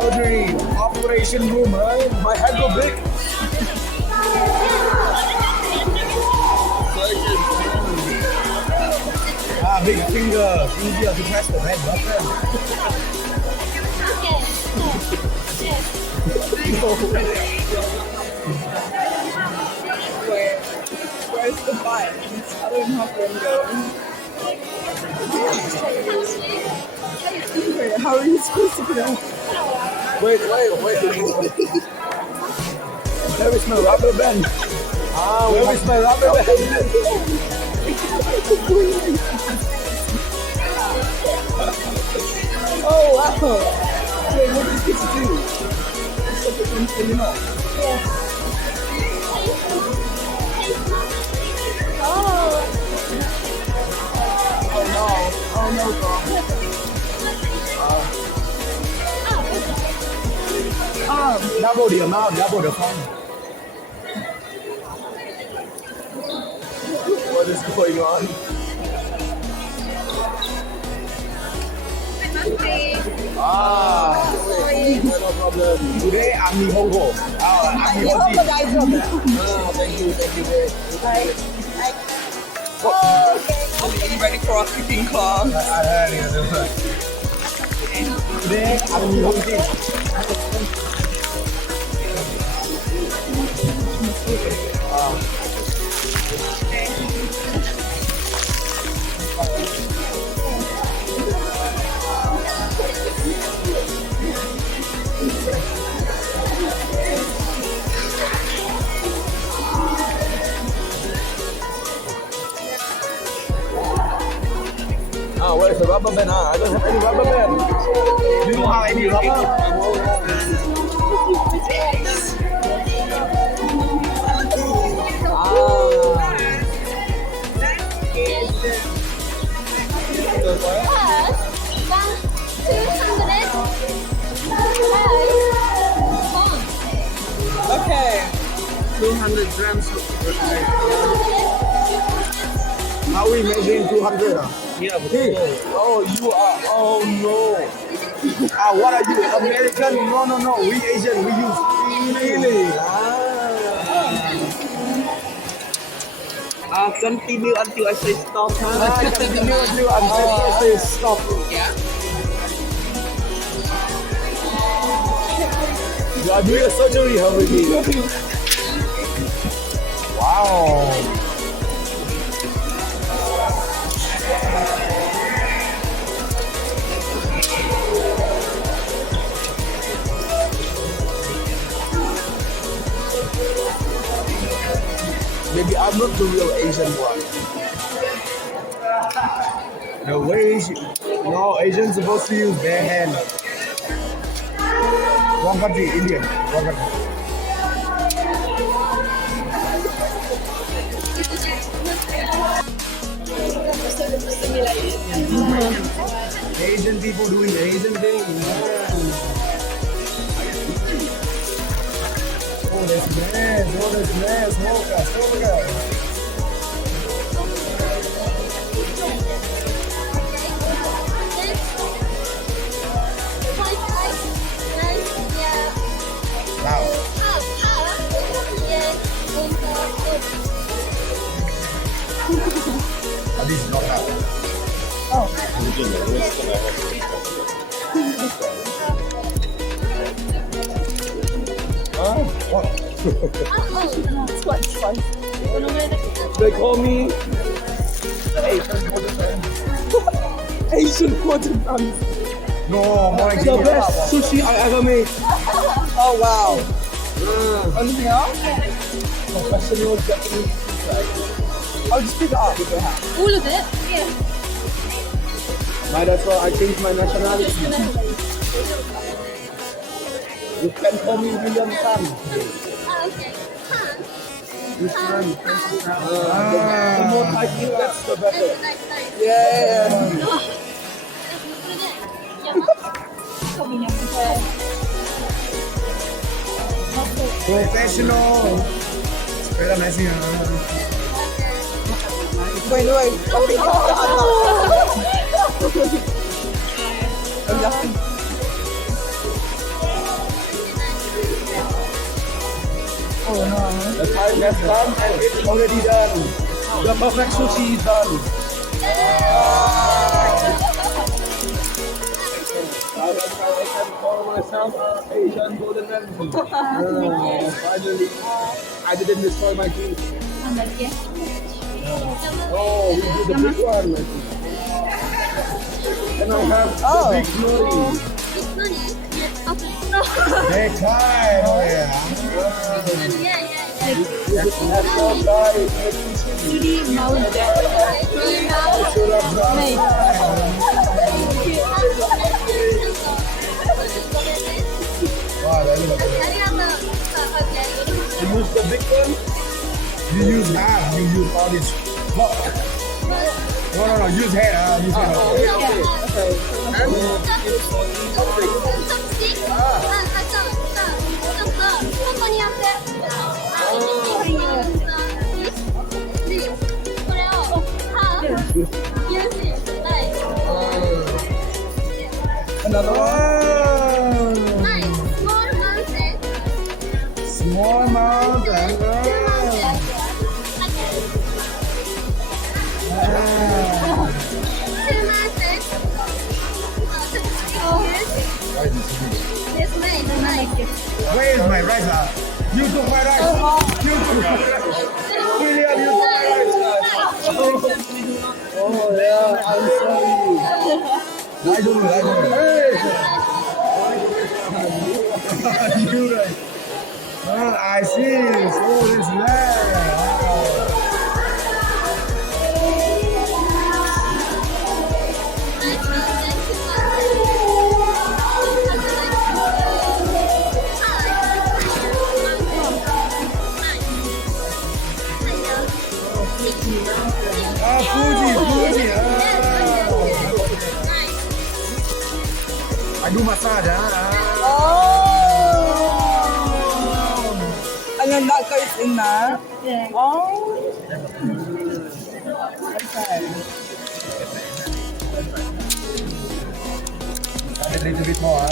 Surgery, operation room, right? My head go big. Big finger, easier to press the red button. Where's the buttons? I don't have them going. Wait, how are you supposed to go? Wait. Where is my rubber band? Where is my rubber band? Oh, wow. Wait, what did this do? Stop it from falling off. Yeah. Oh no, God. Double the amount, double the fun. What is going on? No problem. Today I'm Nihongo. I'm Nihongo. Thank you. Are you ready for our cooking class? Today I'm Nihongo. Where's the rubber band? I don't have any rubber band. Do you have any rubber? Okay. 200 grams of How we measuring 200? Yeah, Hey. Oh, you are. Oh no. What are you? American? No. We Asian. We use really. Continue until I say stop. Continue until I say stop. Yeah. You are doing a surgery already. Wow. Maybe I'm not the real Asian one. The way Asians supposed to use their hand. Wrong country, India. Wrong country. Asian people doing the Asian thing. that's nice. Oh, that's nice. Xoxo. Wow. Oh, this is not loud. What? They call me the Asian quarter pound. Asian quarter pound. No, more like The best sushi I ever made. Oh wow. Anything else? Professional Japanese food. I'll just pick it up if I have. All of it? Yeah. Might as well I changed my nationality. You can call me William Tan. Okay. The more Thai food, that's the better. Yeah. professional. Espera, Messi. Wait. Oh no. The time has come and it's already done. The perfect sushi is done. I can call myself Asian golden man. Finally, I didn't destroy my teeth. Oh, we do the big one. And I have the big glory. Big time. Oh yeah. National diet. Wow, that's good. You use the big one. You use half. You use all this. No. Use head. Use head. Another one. Small mountain. Where is my rice? You took my rice. You took my rice. William, you took my rice. Oh yeah, I'm sorry. I don't know. You right. Oh, I see. Oh, this Fuji. I do massage. And then that goes in there. Yeah. Oh. Okay. A little bit more.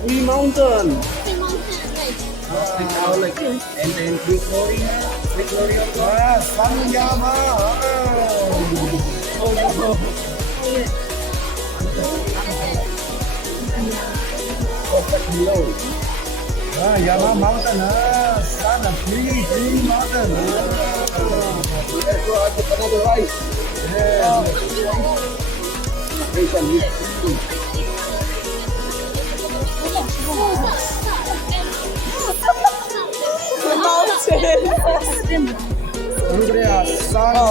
Three mountain. Stick out like this. And then three glory. Samyama. Oh no. Perfect below. Yama mountain. Sana, three mountain. Let's go out to another rice. Yeah. Asian meat. The mountain. Look at that. Sana.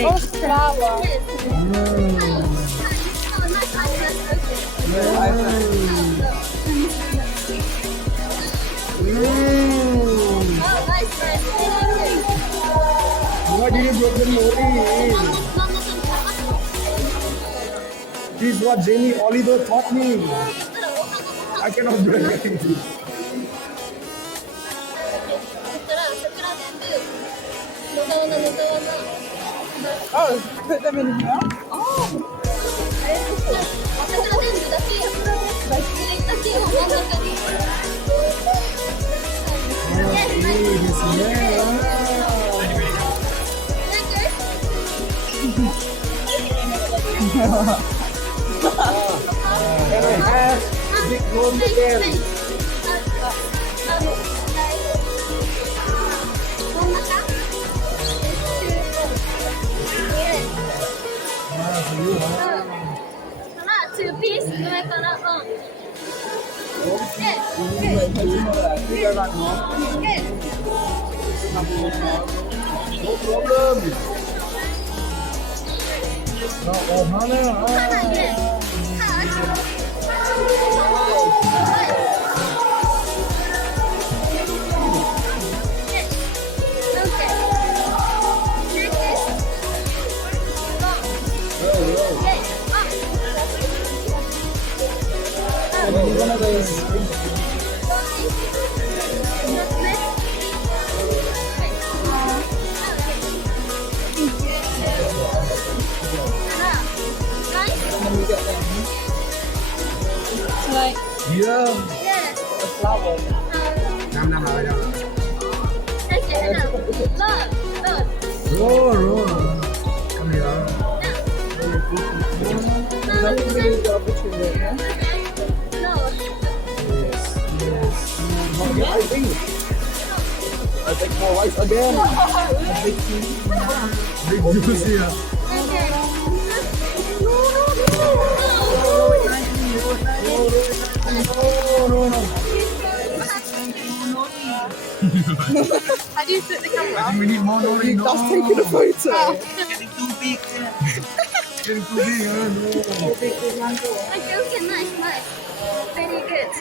Oh, flower. Why did you broken Nori? This is what Jamie Oliver taught me. I cannot do anything. Oh, put them in here. Can I have a big room again? Two piece 上からNo problem. Oh, mana? One of those. Like, Yeah. the flower. Nam rồi đâu. Look. Roll. Come here. Nothing really go between it, yeah? Okay, I take more rice again. Big juice here. No. How do you sit the camera? I think we need more nori. No. That's taking a photo. Getting too big. No. Okay, nice. Very good.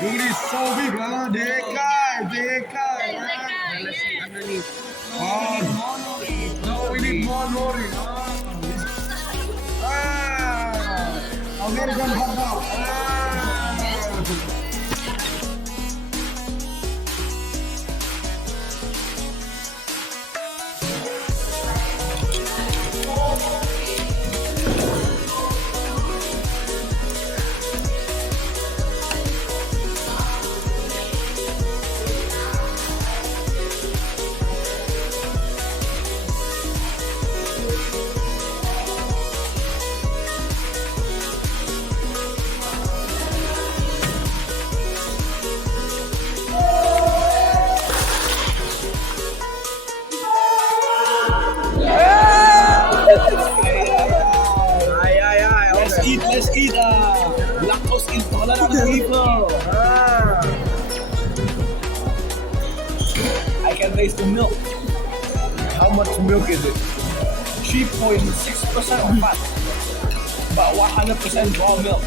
Dude is so big, huh? Dekai. Oh, no, we need more nori. American hot dog. Let's eat. Lactose intolerant people. I can taste the milk. How much milk is it? 3.6% of fat, but 100% raw milk.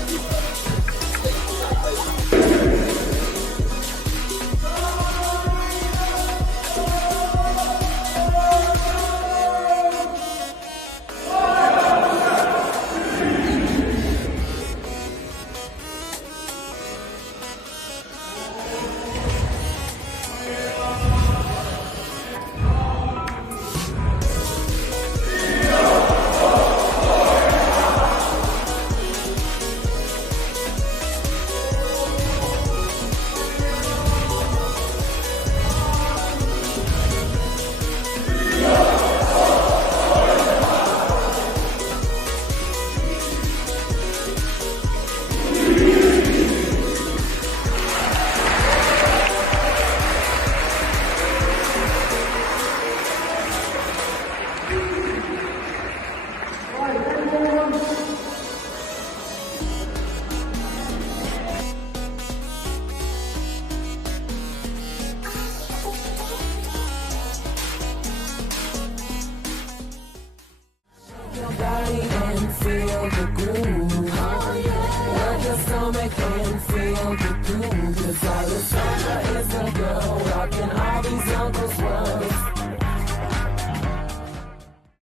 stomach and feel the gloom. Cause Alessandra is the girl rocking all these Uncle Swerves.